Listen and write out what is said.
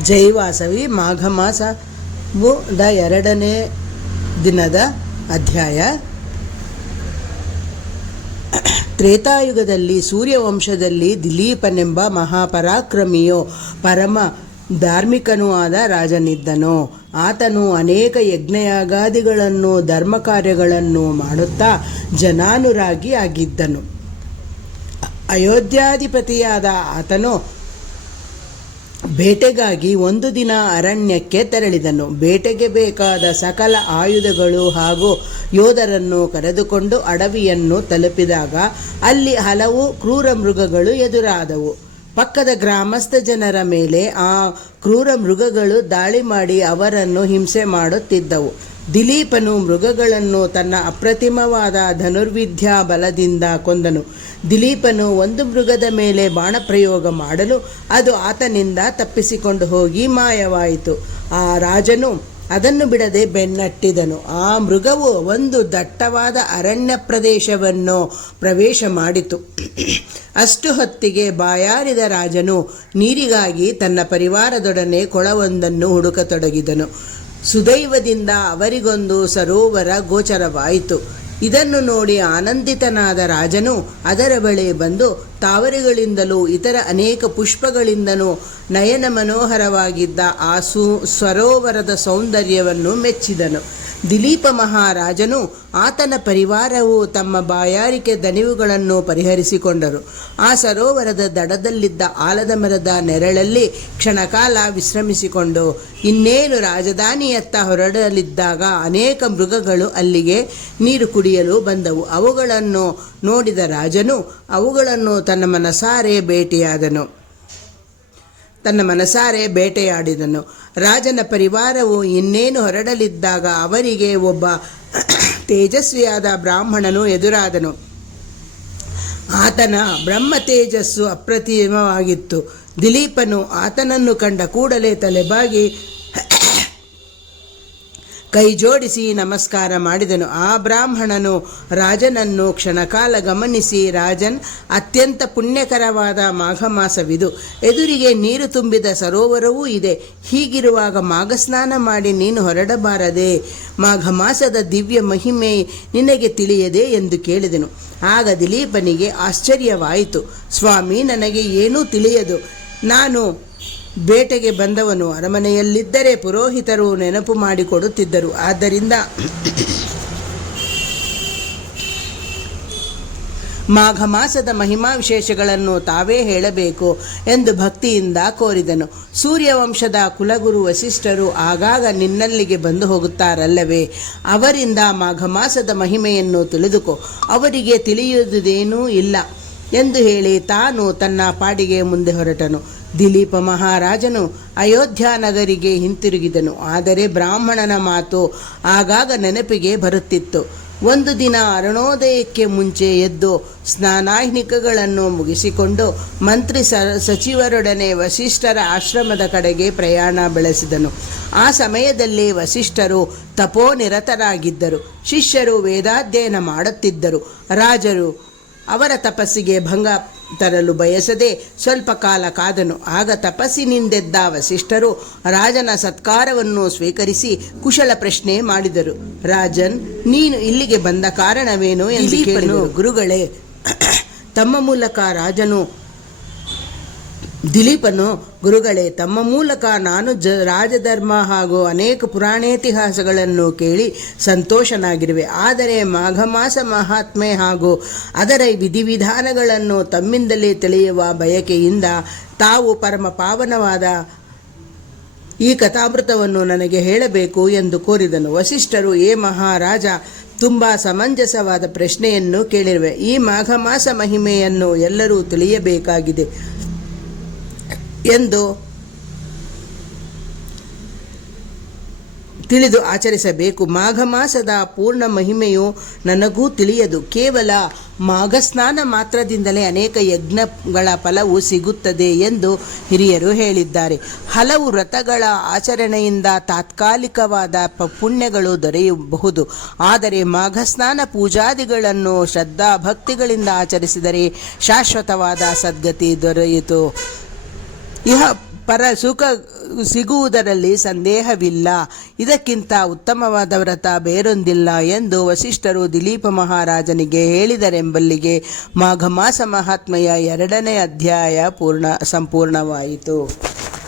ಜೈವಾಸವಿ ಮಾಘ ಮಾಸ ದ ಎರಡನೇ ದಿನದ ಅಧ್ಯಾಯ. ತ್ರೇತಾಯುಗದಲ್ಲಿ ಸೂರ್ಯವಂಶದಲ್ಲಿ ದಿಲೀಪನೆಂಬ ಮಹಾಪರಾಕ್ರಮಿಯೋ ಪರಮ ಧಾರ್ಮಿಕನೂ ಆದ ರಾಜನಿದ್ದನು. ಆತನು ಅನೇಕ ಯಜ್ಞಯಾಗಾದಿಗಳನ್ನು ಧರ್ಮ ಕಾರ್ಯಗಳನ್ನು ಮಾಡುತ್ತಾ ಜನಾನುರಾಗಿ ಆಗಿದ್ದನು. ಅಯೋಧ್ಯಾಧಿಪತಿಯಾದ ಆತನು ಬೇಟೆಗಾಗಿ ಒಂದು ದಿನ ಅರಣ್ಯಕ್ಕೆ ತೆರಳಿದನು. ಬೇಟೆಗೆ ಬೇಕಾದ ಸಕಲ ಆಯುಧಗಳು ಹಾಗೂ ಯೋಧರನ್ನು ಕರೆದುಕೊಂಡು ಅಡವಿಯನ್ನು ತಲುಪಿದಾಗ ಅಲ್ಲಿ ಹಲವು ಕ್ರೂರ ಮೃಗಗಳು ಎದುರಾದವು. ಪಕ್ಕದ ಗ್ರಾಮಸ್ಥ ಜನರ ಮೇಲೆ ಆ ಕ್ರೂರ ಮೃಗಗಳು ದಾಳಿ ಮಾಡಿ ಅವರನ್ನು ಹಿಂಸೆ ಮಾಡುತ್ತಿದ್ದವು. ದಿಲೀಪನು ಮೃಗಗಳನ್ನು ತನ್ನ ಅಪ್ರತಿಮವಾದ ಧನುರ್ವಿದ್ಯಾ ಬಲದಿಂದ ಕೊಂದನು. ದಿಲೀಪನು ಒಂದು ಮೃಗದ ಮೇಲೆ ಬಾಣಪ್ರಯೋಗ ಮಾಡಲು ಅದು ಆತನಿಂದ ತಪ್ಪಿಸಿಕೊಂಡು ಹೋಗಿ ಮಾಯವಾಯಿತು. ಆ ರಾಜನು ಅದನ್ನು ಬಿಡದೆ ಬೆನ್ನಟ್ಟಿದನು. ಆ ಮೃಗವು ಒಂದು ದಟ್ಟವಾದ ಅರಣ್ಯ ಪ್ರದೇಶವನ್ನು ಪ್ರವೇಶ ಮಾಡಿತು. ಅಷ್ಟು ಹೊತ್ತಿಗೆ ಬಾಯಾರಿದ ರಾಜನು ನೀರಿಗಾಗಿ ತನ್ನ ಪರಿವಾರದೊಡನೆ ಕೊಳವೊಂದನ್ನು ಹುಡುಕತೊಡಗಿದನು. ಸುದೈವದಿಂದ ಅವರಿಗೊಂದು ಸರೋವರ ಗೋಚರವಾಯಿತು. ಇದನ್ನು ನೋಡಿ ಆನಂದಿತನಾದ ರಾಜನು ಅದರ ಬಳಿ ಬಂದು ತಾವರೆಗಳಿಂದಲೂ ಇತರ ಅನೇಕ ಪುಷ್ಪಗಳಿಂದಲೂ ನಯನ ಮನೋಹರವಾಗಿದ್ದ ಆ ಸು, ಸರೋವರದ ಸೌಂದರ್ಯವನ್ನು ಮೆಚ್ಚಿದನು. ದಿಲೀಪ ಮಹಾರಾಜನು ಆತನ ಪರಿವಾರವು ತಮ್ಮ ಬಾಯಾರಿಕೆ ದಣಿವುಗಳನ್ನು ಪರಿಹರಿಸಿಕೊಂಡರು. ಆ ಸರೋವರದ ದಡದಲ್ಲಿದ್ದ ಆಲದ ಮರದ ನೆರಳಲ್ಲಿ ಕ್ಷಣಕಾಲ ವಿಶ್ರಮಿಸಿಕೊಂಡು ಇನ್ನೇನು ರಾಜಧಾನಿಯತ್ತ ಹೊರಡಲಿದ್ದಾಗ ಅನೇಕ ಮೃಗಗಳು ಅಲ್ಲಿಗೆ ನೀರು ಕುಡಿಯಲು ಬಂದವು. ಅವುಗಳನ್ನು ನೋಡಿದ ರಾಜನು ಅವುಗಳನ್ನು ತನ್ನ ಮನಸಾರೆ ಭೇಟಿಯಾದನು. ತನ್ನ ಮನಸಾರೆ ಬೇಟೆಯಾಡಿದನು. ರಾಜನ ಪರಿವಾರವು ಇನ್ನೇನು ಹೊರಡಲಿದ್ದಾಗ ಅವರಿಗೆ ಒಬ್ಬ ತೇಜಸ್ವಿಯಾದ ಬ್ರಾಹ್ಮಣನು ಎದುರಾದನು. ಆತನ ಬ್ರಹ್ಮ ತೇಜಸ್ಸು ಅಪ್ರತಿಮವಾಗಿತ್ತು. ದಿಲೀಪನು ಆತನನ್ನು ಕಂಡ ಕೂಡಲೇ ತಲೆಬಾಗಿ ಕೈ ಜೋಡಿಸಿ ನಮಸ್ಕಾರ ಮಾಡಿದನು. ಆ ಬ್ರಾಹ್ಮಣನು ರಾಜನನ್ನು ಕ್ಷಣಕಾಲ ಗಮನಿಸಿ, ರಾಜನ್, ಅತ್ಯಂತ ಪುಣ್ಯಕರವಾದ ಮಾಘ ಮಾಸವಿದು ಎದುರಿಗೆ ನೀರು ತುಂಬಿದ ಸರೋವರವೂ ಇದೆ. ಹೀಗಿರುವಾಗ ಮಾಘಸ್ನಾನ ಮಾಡಿ ನೀನು ಹೊರಡಬಾರದೆ. ಮಾಘ ಮಾಸದ ದಿವ್ಯ ಮಹಿಮೆ ನಿನಗೆ ತಿಳಿಯದೆ ಎಂದು ಕೇಳಿದನು. ಆಗ ದಿಲೀಪನಿಗೆ ಆಶ್ಚರ್ಯವಾಯಿತು. ಸ್ವಾಮಿ, ನನಗೆ ಏನೂ ತಿಳಿಯದು. ನಾನು ಬೇಟೆಗೆ ಬಂದವನು ಅರಮನೆಯಲ್ಲಿದ್ದರೆ ಪುರೋಹಿತರು ನೆನಪು ಮಾಡಿಕೊಡುತ್ತಿದ್ದರು. ಆದ್ದರಿಂದ ಮಾಘ ಮಾಸದ ಮಹಿಮಾ ವಿಶೇಷಗಳನ್ನು ತಾವೇ ಹೇಳಬೇಕು ಎಂದು ಭಕ್ತಿಯಿಂದ ಕೋರಿದನು. ಸೂರ್ಯವಂಶದ ಕುಲಗುರು ವಸಿಷ್ಠರು ಆಗಾಗ ನಿನ್ನಲ್ಲಿಗೆ ಬಂದು ಹೋಗುತ್ತಾರಲ್ಲವೇ? ಅವರಿಂದ ಮಾಘ ಮಾಸದ ಮಹಿಮೆಯನ್ನು ತಿಳಿದುಕೋ. ಅವರಿಗೆ ತಿಳಿಯುವುದೇನೂ ಇಲ್ಲ ಎಂದು ಹೇಳಿ ತಾನು ತನ್ನ ಪಾಡಿಗೆ ಮುಂದೆ ಹೊರಟನು. ದಿಲೀಪ ಮಹಾರಾಜನು ಅಯೋಧ್ಯ ನಗರಿಗೆ ಹಿಂತಿರುಗಿದನು. ಆದರೆ ಬ್ರಾಹ್ಮಣನ ಮಾತು ಆಗಾಗ ನೆನಪಿಗೆ ಬರುತ್ತಿತ್ತು. ಒಂದು ದಿನ ಅರುಣೋದಯಕ್ಕೆ ಮುಂಚೆ ಎದ್ದು ಸ್ನಾನಾಹ್ನಿಕಗಳನ್ನು ಮುಗಿಸಿಕೊಂಡು ಮಂತ್ರಿ ಸಚಿವರೊಡನೆ ವಸಿಷ್ಠರ ಆಶ್ರಮದ ಕಡೆಗೆ ಪ್ರಯಾಣ ಬೆಳೆಸಿದನು. ಆ ಸಮಯದಲ್ಲಿ ವಸಿಷ್ಠರು ತಪೋನಿರತರಾಗಿದ್ದರು. ಶಿಷ್ಯರು ವೇದಾಧ್ಯಯನ ಮಾಡುತ್ತಿದ್ದರು. ರಾಜರು ಅವರ ತಪಸ್ಸಿಗೆ ಭಂಗ ತರಲು ಬಯಸದೆ ಸ್ವಲ್ಪ ಕಾಲ ಕಾದನು. ಆಗ ತಪಸ್ಸಿನಿಂದೆದ್ದ ವಸಿಷ್ಠರು ರಾಜನ ಸತ್ಕಾರವನ್ನು ಸ್ವೀಕರಿಸಿ ಕುಶಲ ಪ್ರಶ್ನೆ ಮಾಡಿದರು. ರಾಜನ್ ನೀನು ಇಲ್ಲಿಗೆ ಬಂದ ಕಾರಣವೇನು ಎಂದು ಗುರುಗಳೇ ತಮ್ಮ ಮೂಲಕ ರಾಜನು ದಿಲೀಪನು, ಗುರುಗಳೇ, ತಮ್ಮ ಮೂಲಕ ನಾನು ಜ, ರಾಜಧರ್ಮ ಹಾಗೂ ಅನೇಕ ಪುರಾಣೇತಿಹಾಸಗಳನ್ನು ಕೇಳಿ ಸಂತೋಷನಾಗಿರುವೆ. ಆದರೆ ಮಾಘ ಮಾಸ ಮಹಾತ್ಮೆ ಹಾಗೂ ಅದರ ವಿಧಿವಿಧಾನಗಳನ್ನು ತಮ್ಮಿಂದಲೇ ತಿಳಿಯುವ ಬಯಕೆಯಿಂದ ತಾವು ಪರಮ ಪಾವನವಾದ ಈ ಕಥಾಮೃತವನ್ನು ನನಗೆ ಹೇಳಬೇಕು ಎಂದು ಕೋರಿದನು. ವಸಿಷ್ಠರು, ಏ ಮಹಾರಾಜ, ತುಂಬ ಸಮಂಜಸವಾದ ಪ್ರಶ್ನೆಯನ್ನು ಕೇಳಿರುವೆ. ಈ ಮಾಘ ಮಾಸ ಮಹಿಮೆಯನ್ನು ಎಲ್ಲರೂ ತಿಳಿಯಬೇಕಾಗಿದೆ. ಎಂದು ತಿಳಿದು ಆಚರಿಸಬೇಕು. ಮಾಘ ಮಾಸದ ಪೂರ್ಣ ಮಹಿಮೆಯು ನನಗೂ ತಿಳಿಯದು. ಕೇವಲ ಮಾಘಸ್ನಾನ ಮಾತ್ರದಿಂದಲೇ ಅನೇಕ ಯಜ್ಞಗಳ ಫಲವು ಸಿಗುತ್ತದೆ ಎಂದು ಹಿರಿಯರು ಹೇಳಿದ್ದಾರೆ. ಹಲವು ವ್ರತಗಳ ಆಚರಣೆಯಿಂದ ತಾತ್ಕಾಲಿಕವಾದ ಪುಣ್ಯಗಳು ದೊರೆಯಬಹುದು. ಆದರೆ ಮಾಘಸ್ನಾನ ಪೂಜಾದಿಗಳನ್ನು ಶ್ರದ್ಧಾ ಭಕ್ತಿಗಳಿಂದ ಆಚರಿಸಿದರೆ ಶಾಶ್ವತವಾದ ಸದ್ಗತಿ ದೊರೆಯಿತು. ಇಹ ಪರ ಸುಖ ಸಿಗುವುದರಲ್ಲಿ ಸಂದೇಹವಿಲ್ಲ. ಇದಕ್ಕಿಂತ ಉತ್ತಮವಾದ ವ್ರತ ಬೇರೊಂದಿಲ್ಲ ಎಂದು ವಸಿಷ್ಠರು ದಿಲೀಪ ಮಹಾರಾಜನಿಗೆ ಹೇಳಿದರೆಂಬಲ್ಲಿಗೆ ಮಾಘಮಾಸ ಮಹಾತ್ಮೆಯ ಎರಡನೇ ಅಧ್ಯಾಯ ಪೂರ್ಣ, ಸಂಪೂರ್ಣವಾಯಿತು.